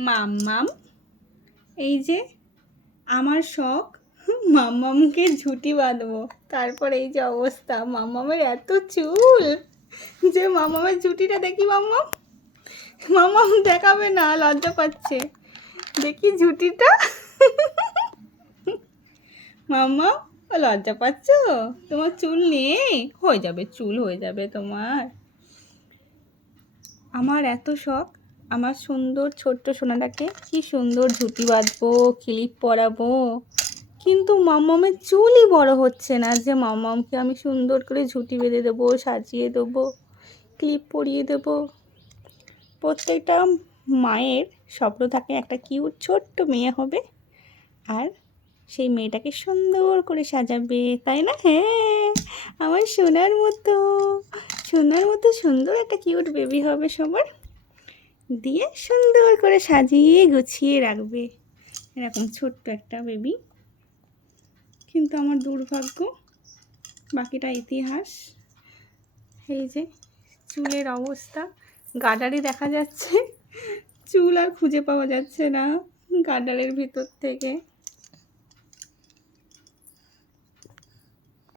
মাম্মাম। এই যে, আমার শখ, মাম্মামকে ঝুটি বাঁধবো। তারপর এই যে অবস্থা, মাম্মামের এত চুল যে মাম্মামের ঝুটিটা দেখি মাম্মাম? মাম্মাম দেখাবে না, লজ্জা পাচ্ছে। দেখি ঝুটিটা। মাম্মা লজ্জা পাচ্ছ? তোমার চুল নেই? হয়ে যাবে, চুল হয়ে যাবে তোমার। আমার এত শখ আমার সুন্দর ছোট্ট সোনাটাকে কি সুন্দর ঝুটি বাঁধবো, ক্লিপ পরাবো। কিন্তু মাম্মামের চুলই বড় হচ্ছে না যে মাম্মামকে আমি সুন্দর করে ঝুটি বেঁধে দেবো, সাজিয়ে দেবো, ক্লিপ পরিয়ে দেবো। প্রত্যেকটা মায়ের স্বপ্ন থাকে একটা কিউট ছোট্ট মেয়ে হবে আর সেই মেয়েটাকে সুন্দর করে সাজাবে, তাই না? হ্যাঁ আমার সোনার মতো সোনার মতো সুন্দর একটা কিউট বেবি হবে সবার। দিয়ে সুন্দর করে সাজিয়ে গুছিয়ে রাখবে। এরকম ছোট্ট একটা বেবি কিন্তু আমার দুর্ভাগ্য, বাকিটা ইতিহাস। এই যে চুলের অবস্থা, গাডারে দেখা যাচ্ছে। চুল আর খুঁজে পাওয়া যাচ্ছে না গাডারের ভিতর থেকে।